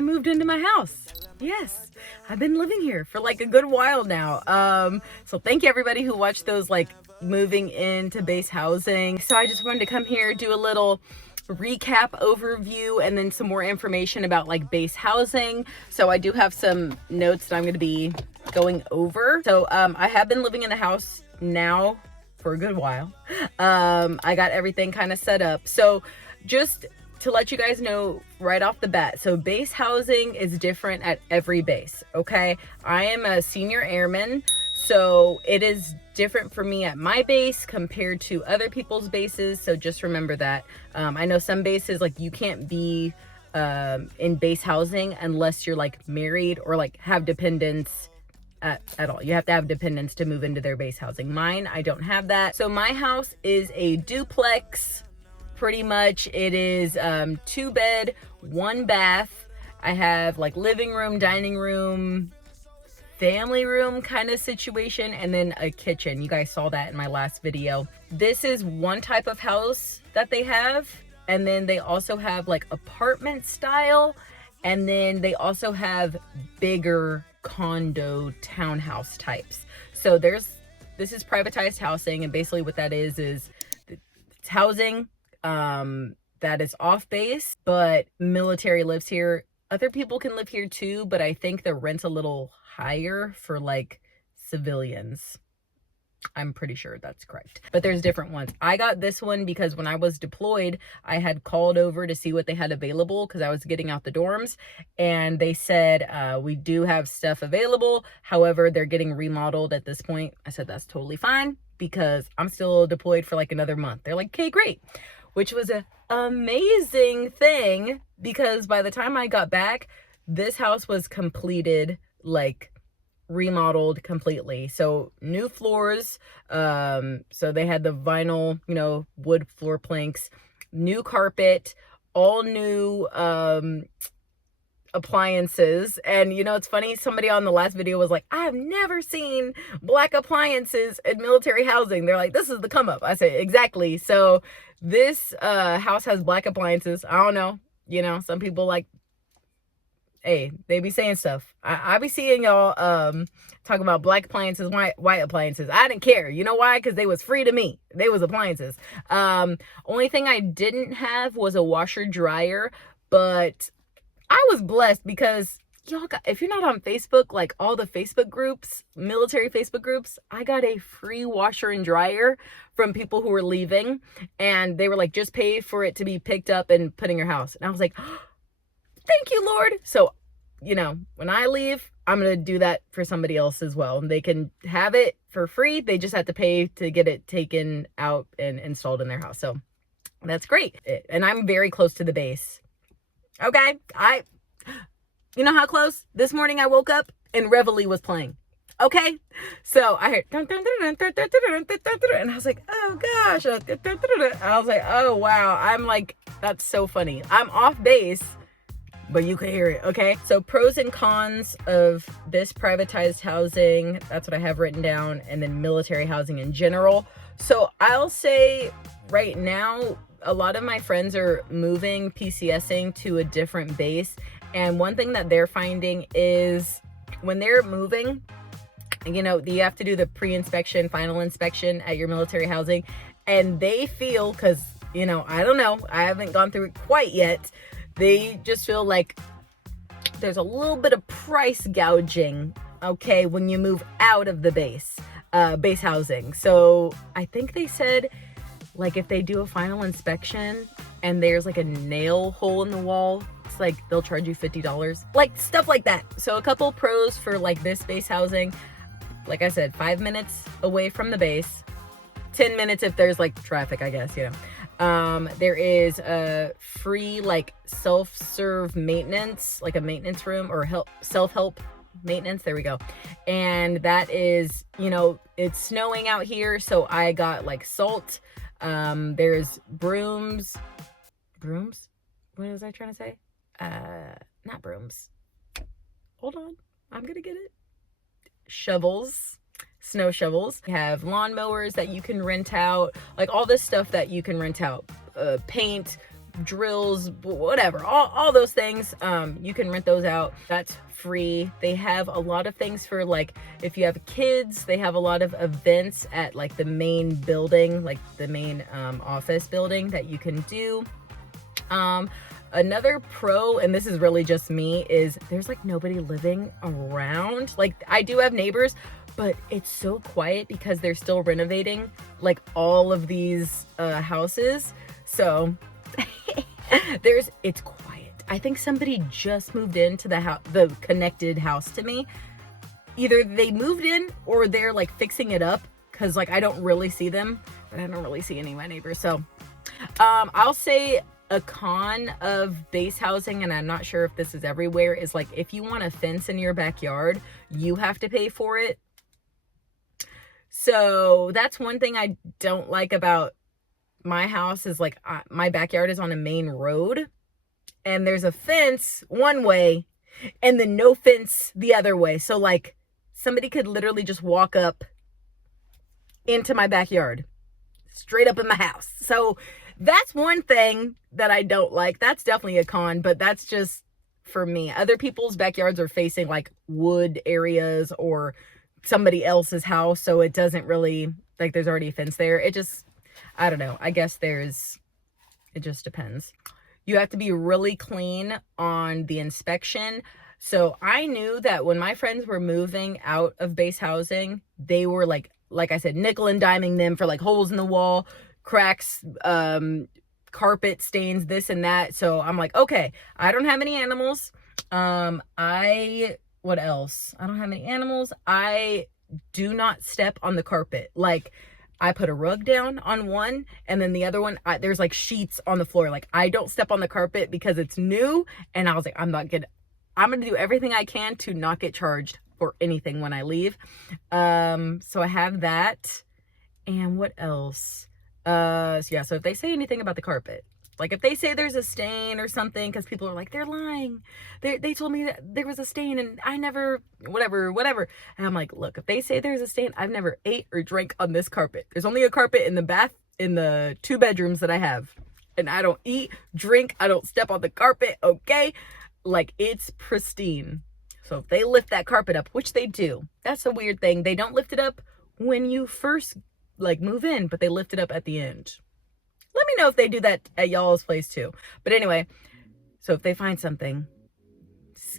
I moved into my house. Yes, I've been living here for like a good while now. So thank you everybody who watched those like moving into base housing. So I just wanted to come here, do a little recap overview and then some more information about like base housing. So I do have some notes that I'm going to be going over. So I have been living in the house now for a good while. I got everything kind of set up. So just to let you guys know right off the bat, so base housing is different at every base, okay? I am a senior airman, so it is different for me at my base compared to other people's bases, so just remember that. I know some bases, like you can't be in base housing unless you're like married or like have dependents at all. You have to have dependents to move into their base housing. Mine, I don't have that. So my house is a duplex. Pretty much it is 2 bed, 1 bath. I have like living room, dining room, family room kind of situation, and then a kitchen. You guys saw that in my last video. This is one type of house that they have, and then they also have like apartment style, and then they also have bigger condo townhouse types. So this is privatized housing, and basically what that is it's housing that is off base, but military lives here. Other people can live here too, but I think the rent's a little higher for like civilians. I'm pretty sure that's correct, but there's different ones. I got this one because when I was deployed, I had called over to see what they had available because I was getting out the dorms, and they said, we do have stuff available. However, they're getting remodeled at this point. I said, that's totally fine because I'm still deployed for like another month. They're like, okay, great. Which was an amazing thing because by the time I got back, this house was completed, like remodeled completely. So new floors, so they had the vinyl, you know, wood floor planks, new carpet, all new appliances. And you know, it's funny, somebody on the last video was like, I've never seen black appliances in military housing. They're like, this is the come up. I say, exactly. So this house has black appliances. I don't know, you know, some people like, hey, they be saying stuff. I be seeing y'all talking about black appliances, white appliances. I didn't care. You know why? Because they was free to me. They was appliances. Only thing I didn't have was a washer dryer, but I was blessed because y'all got, if you're not on Facebook, like all the Facebook groups, military Facebook groups, I got a free washer and dryer from people who were leaving, and they were like, just pay for it to be picked up and put in your house. And I was like, thank you, Lord. So, you know, when I leave, I'm going to do that for somebody else as well. And they can have it for free. They just have to pay to get it taken out and installed in their house. So that's great. And I'm very close to the base. Okay. You know how close? This morning I woke up and Reveille was playing. Okay. So I heard, and I was like, oh gosh. I was like, oh wow. I'm like, that's so funny. I'm off base, but you could hear it, okay? So pros and cons of this privatized housing, that's what I have written down, and then military housing in general. So I'll say right now, a lot of my friends are moving, PCSing to a different base. And one thing that they're finding is when they're moving, you know, you have to do the pre-inspection, final inspection at your military housing. And they feel, because, you know, I don't know, I haven't gone through it quite yet, they just feel like there's a little bit of price gouging, okay, when you move out of the base housing. So I think they said, like, if they do a final inspection and there's like a nail hole in the wall, it's like they'll charge you $50, like stuff like that. So a couple pros for like this base housing, like I said, 5 minutes away from the base, 10 minutes if there's like traffic, I guess, you know. There is a free like self-serve maintenance, like a maintenance room or self-help maintenance. There we go. And that is, you know, it's snowing out here, so I got like salt. There's brooms. What was I trying to say? Not brooms. Hold on. I'm gonna get it. Shovels. Snow shovels. We have lawn mowers that you can rent out, like all this stuff that you can rent out. Paint, drills, whatever, all those things. You can rent those out. That's free. They have a lot of things for, like, if you have kids, they have a lot of events at like the main building, like the main office building that you can do. Another pro, and this is really just me, is there's like nobody living around. Like, I do have neighbors, but it's so quiet because they're still renovating like all of these houses. So it's quiet. I think somebody just moved into the connected house to me. Either they moved in or they're like fixing it up, because like I don't really see them, but I don't really see any of my neighbors. So I'll say a con of base housing, and I'm not sure if this is everywhere, is like if you want a fence in your backyard, you have to pay for it. So that's one thing I don't like about my house, is like my backyard is on a main road and there's a fence one way and then no fence the other way. So like somebody could literally just walk up into my backyard, straight up in my house. So that's one thing that I don't like. That's definitely a con, but that's just for me. Other people's backyards are facing like wood areas or somebody else's house, so it doesn't really, like, there's already a fence there. It just, I don't know. I guess it just depends. You have to be really clean on the inspection. So I knew that when my friends were moving out of base housing, they were like I said, nickel and diming them for like holes in the wall, cracks, carpet stains, this and that. So I'm like, okay, I don't have any animals. What else? I don't have any animals. I do not step on the carpet. Like, I put a rug down on one, and then the other one, there's like sheets on the floor. Like, I don't step on the carpet because it's new. And I was like, I'm going to do everything I can to not get charged for anything when I leave. So I have that. And what else? So yeah, so if they say anything about the carpet, like if they say there's a stain or something, because people are like, they're lying. They told me that there was a stain and I never, whatever. And I'm like, look, if they say there's a stain, I've never ate or drank on this carpet. There's only a carpet in the 2 bedrooms that I have. And I don't eat, drink, I don't step on the carpet, okay? Like, it's pristine. So if they lift that carpet up, which they do, that's a weird thing. They don't lift it up when you first like move in, but they lift it up at the end. Let me know if they do that at y'all's place too. But anyway, so if they find something,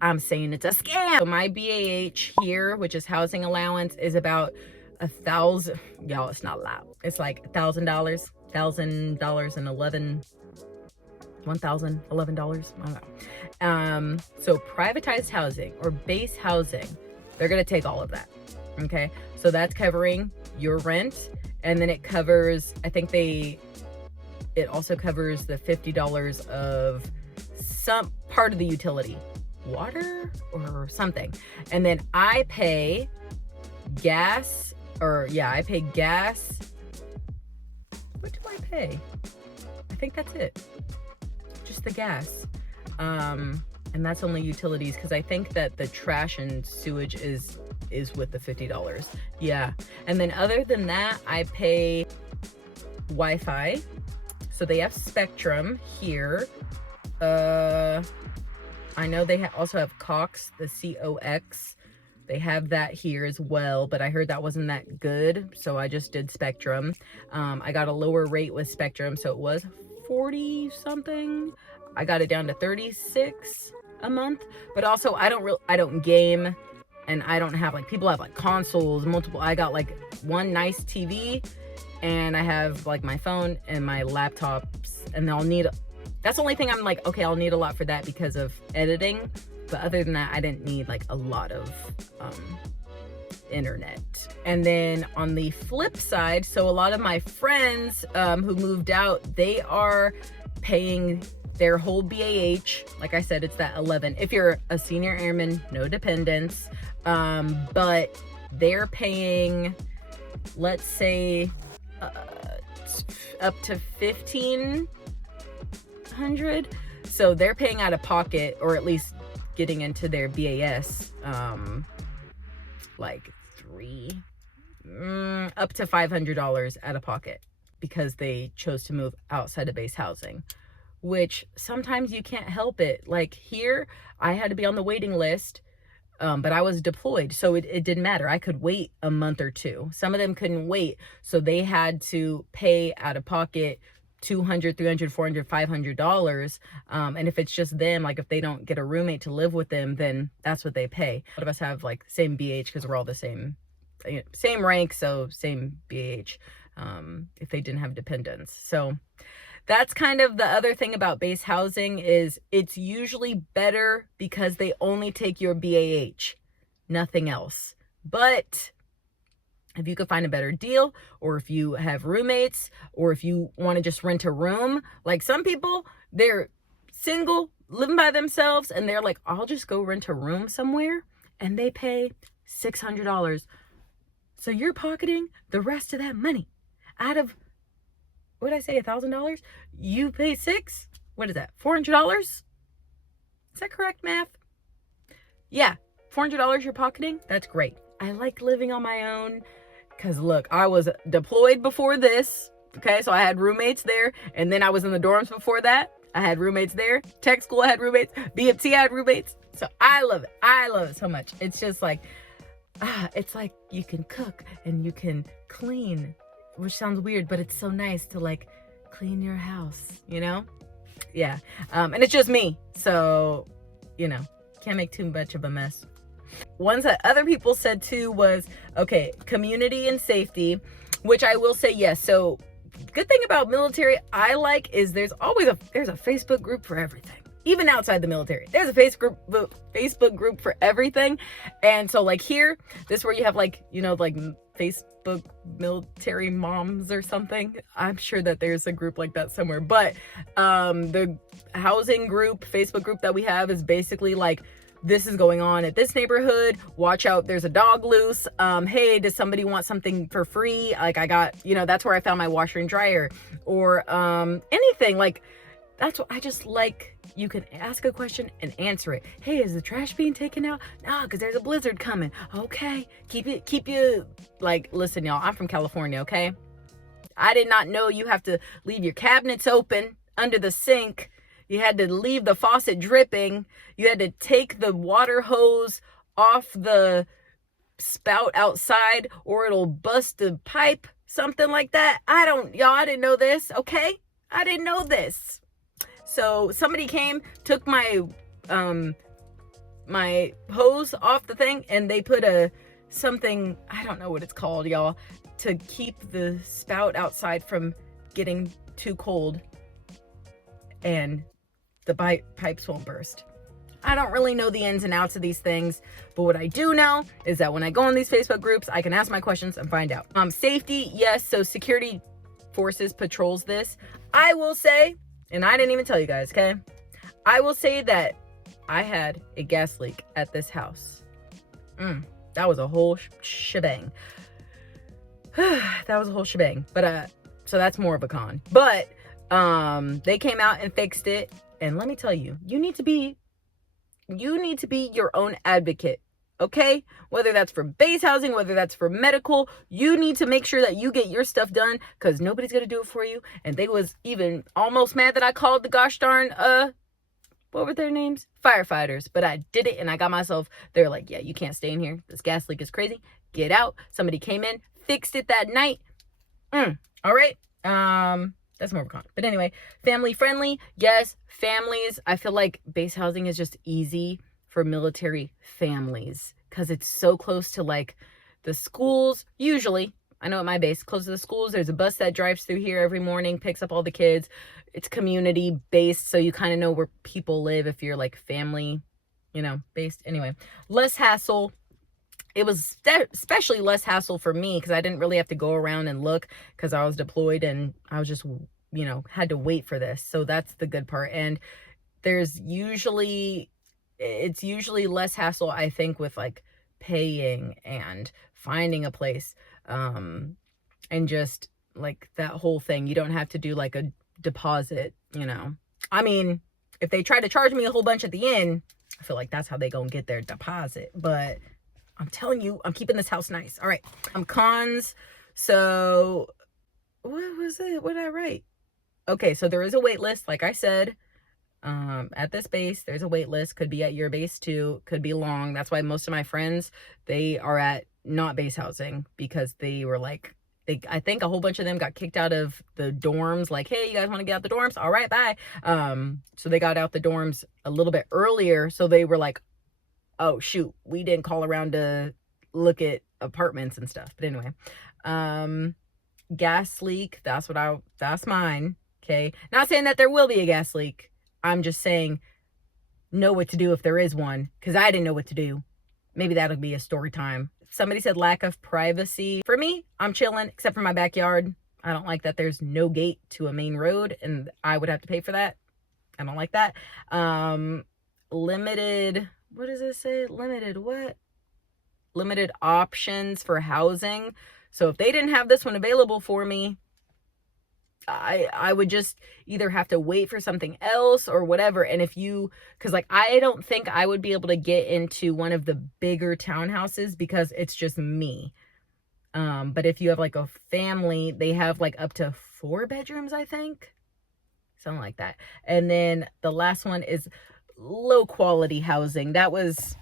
I'm saying it's a scam. So my BAH here, which is housing allowance, is about $1,000. Y'all, it's not loud. It's like $1,000 and $1,11. I don't know. So privatized housing or base housing, they're gonna take all of that. Okay, so that's covering your rent, and then it covers, I think it also covers the $50 of some part of the utility, water or something. And then I pay gas, What do I pay? I think that's it. Just the gas. And that's only utilities, because I think that the trash and sewage is with the $50. Yeah. And then other than that, I pay Wi-Fi. So they have Spectrum here. I know they also have Cox, the COX. They have that here as well, but I heard that wasn't that good, so I just did Spectrum. I got a lower rate with Spectrum, so it was 40 something. I got it down to 36 a month, but also I don't game, and I don't have, like, people have like consoles, multiple. I got like one nice TV, and I have like my phone and my laptops, and that's the only thing I'm like, okay, I'll need a lot for that because of editing. But other than that, I didn't need like a lot of internet. And then on the flip side, so a lot of my friends who moved out, they are paying their whole BAH. Like I said, it's that 11. If you're a senior airman, no dependents. But they're paying, let's say, up to $1,500. So they're paying out of pocket, or at least getting into their BAS, like up to $500 out of pocket, because they chose to move outside of base housing, which sometimes you can't help it. Like here, I had to be on the waiting list, but I was deployed, so it didn't matter. I could wait a month or two. Some of them couldn't wait, so they had to pay out of pocket $200, $300, $400, $500. And if it's just them, like if they don't get a roommate to live with them, then that's what they pay. A lot of us have like same BH because we're all the same rank, so same BH, if they didn't have dependents. So that's kind of the other thing about base housing, is it's usually better because they only take your BAH, nothing else. But if you could find a better deal, or if you have roommates, or if you want to just rent a room, like some people, they're single, living by themselves, and they're like, I'll just go rent a room somewhere, and they pay $600. So you're pocketing the rest of that money. Out of, what did I say, $1,000? You pay $600? What is that, $400? Is that correct math? Yeah, $400 you're pocketing? That's great. I like living on my own. Because look, I was deployed before this, okay? So I had roommates there, and then I was in the dorms before that. I had roommates there. Tech school, I had roommates. BFT, I had roommates. So I love it. I love it so much. It's just like, it's like you can cook and you can clean, which sounds weird, but it's so nice to like clean your house, you know? Yeah. And it's just me. So, you know, can't make too much of a mess. Ones that other people said too was, okay, community and safety, which I will say yes. So good thing about military I like is there's a Facebook group for everything. Even outside the military, there's a Facebook group for everything. And so like here, this is where you have like, you know, like Facebook military moms or something. I'm sure that there's a group like that somewhere. But the housing group, Facebook group that we have is basically like, this is going on at this neighborhood. Watch out, there's a dog loose. Hey, does somebody want something for free? Like I got, you know, that's where I found my washer and dryer, or anything. Like that's what I just like. You can ask a question and answer it. Hey, is the trash being taken out? No, because there's a blizzard coming. Okay, keep you like, listen, y'all, I'm from California, okay? I did not know you have to leave your cabinets open under the sink. You had to leave the faucet dripping. You had to take the water hose off the spout outside or it'll bust the pipe, something like that. I didn't know this, okay? I didn't know this. So somebody came, took my my hose off the thing, and they put something, I don't know what it's called, y'all, to keep the spout outside from getting too cold and the pipes won't burst. I don't really know the ins and outs of these things, but what I do know is that when I go in these Facebook groups, I can ask my questions and find out. Safety, yes, so security forces patrols this. I will say, and I didn't even tell you guys, okay? I will say that I had a gas leak at this house. That was a whole shebang. That was a whole shebang. But so that's more of a con. But they came out and fixed it. And let me tell you, you need to be your own advocate, okay? Whether that's for base housing, whether that's for medical, you need to make sure that you get your stuff done, because nobody's gonna do it for you. And they was even almost mad that I called the gosh darn what were their names? Firefighters. But I did it, and I got myself, they're like, yeah, you can't stay in here. This gas leak is crazy. Get out. Somebody came in, fixed it that night. All right. That's more of a con. But anyway, family friendly. Yes, families. I feel like base housing is just easy for military families because it's so close to like the schools. Usually, I know at my base, close to the schools, there's a bus that drives through here every morning, picks up all the kids. It's community based, so you kind of know where people live if you're like family, you know, based. Anyway, less hassle. It was especially less hassle for me because I didn't really have to go around and look because I was deployed and I was just, you know, had to wait for this. So that's the good part. And it's usually less hassle, I think, with like paying and finding a place, and just like that whole thing. You don't have to do like a deposit, you know. I mean, if they try to charge me a whole bunch at the end, I feel like that's how they gonna get their deposit. But I'm telling you, I'm keeping this house nice. All right. Cons. So what was it? What did I write? Okay, so there is a wait list, like I said. At this base, there's a wait list. Could be at your base too, could be long. That's why most of my friends, they are at not base housing, because they were like, I think a whole bunch of them got kicked out of the dorms, like, hey, you guys want to get out the dorms? All right, bye. So they got out the dorms a little bit earlier, so they were like, oh shoot, we didn't call around to look at apartments and stuff. But anyway, gas leak, that's mine. Okay, not saying that there will be a gas leak. I'm just saying, know what to do if there is one, because I didn't know what to do. Maybe that'll be a story time. Somebody said lack of privacy. For me, I'm chilling, except for my backyard. I don't like that there's no gate to a main road, and I would have to pay for that. I don't like that. Limited, what does it say? Limited what? Limited options for housing. So if they didn't have this one available for me, I would just either have to wait for something else or whatever. And if you, because like, I don't think I would be able to get into one of the bigger townhouses because it's just me. But if you have like a family, they have like up to 4 bedrooms, I think, something like that. And then the last one is low quality housing. That's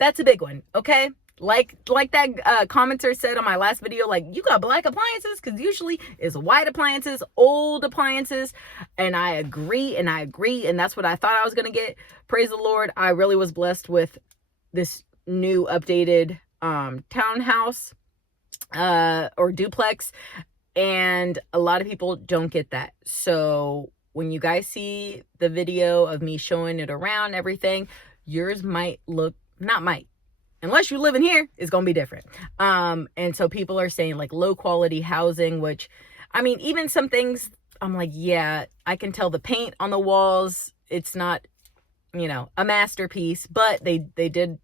a big one. Okay. Like that commenter said on my last video, like, you got black appliances, because usually it's white appliances, old appliances. And I agree, and that's what I thought I was gonna get. Praise the Lord, I really was blessed with this new updated townhouse or duplex, and a lot of people don't get that. So when you guys see the video of me showing it around, everything, yours might look, not might, unless you live in here, it's gonna be different. And so people are saying like low quality housing, which, I mean, even some things I'm like, yeah, I can tell the paint on the walls, it's not, you know, a masterpiece, but they did,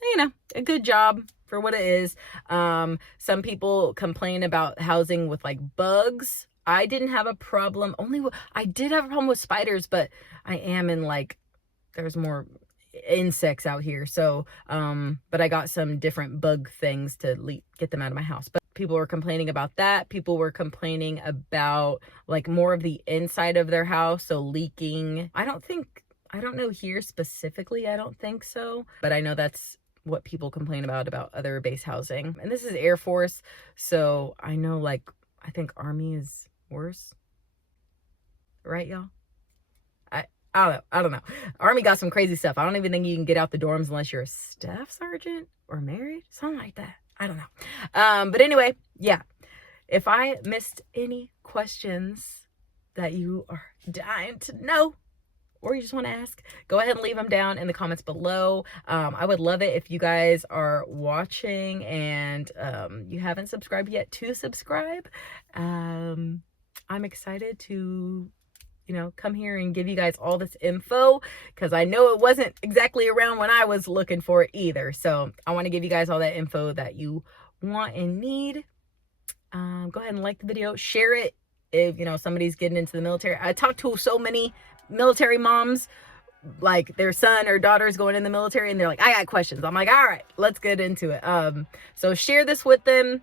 you know, a good job for what it is. Some people complain about housing with like bugs. I didn't have a problem. I did have a problem with spiders, but I am in like, there's more insects out here. So, but I got some different bug things to get them out of my house. But people were complaining about that. People were complaining about like more of the inside of their house. So leaking. I don't know here specifically. I don't think so. But I know that's what people complain about other base housing. And this is Air Force. So I know, like, I think Army is worse. Right, y'all? I don't know. Army got some crazy stuff. I don't even think you can get out the dorms unless you're a staff sergeant or married. Something like that. I don't know. But anyway, yeah. If I missed any questions that you are dying to know, or you just want to ask, go ahead and leave them down in the comments below. I would love it if you guys are watching and you haven't subscribed yet, to subscribe. I'm excited to, you know, come here and give you guys all this info, because I know it wasn't exactly around when I was looking for it either. So I want to give you guys all that info that you want and need. Go ahead and like the video, share it if, you know, somebody's getting into the military. I talked to so many military moms, like their son or daughter's going in the military, and they're like, I got questions. I'm like, all right, let's get into it. So share this with them.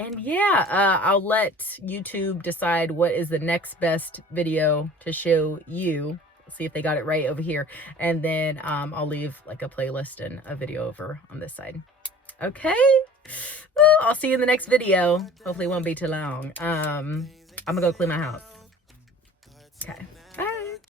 And yeah, I'll let YouTube decide what is the next best video to show you. See if they got it right over here. And then I'll leave like a playlist and a video over on this side. Okay. Ooh, I'll see you in the next video. Hopefully it won't be too long. I'm gonna go clean my house. Okay.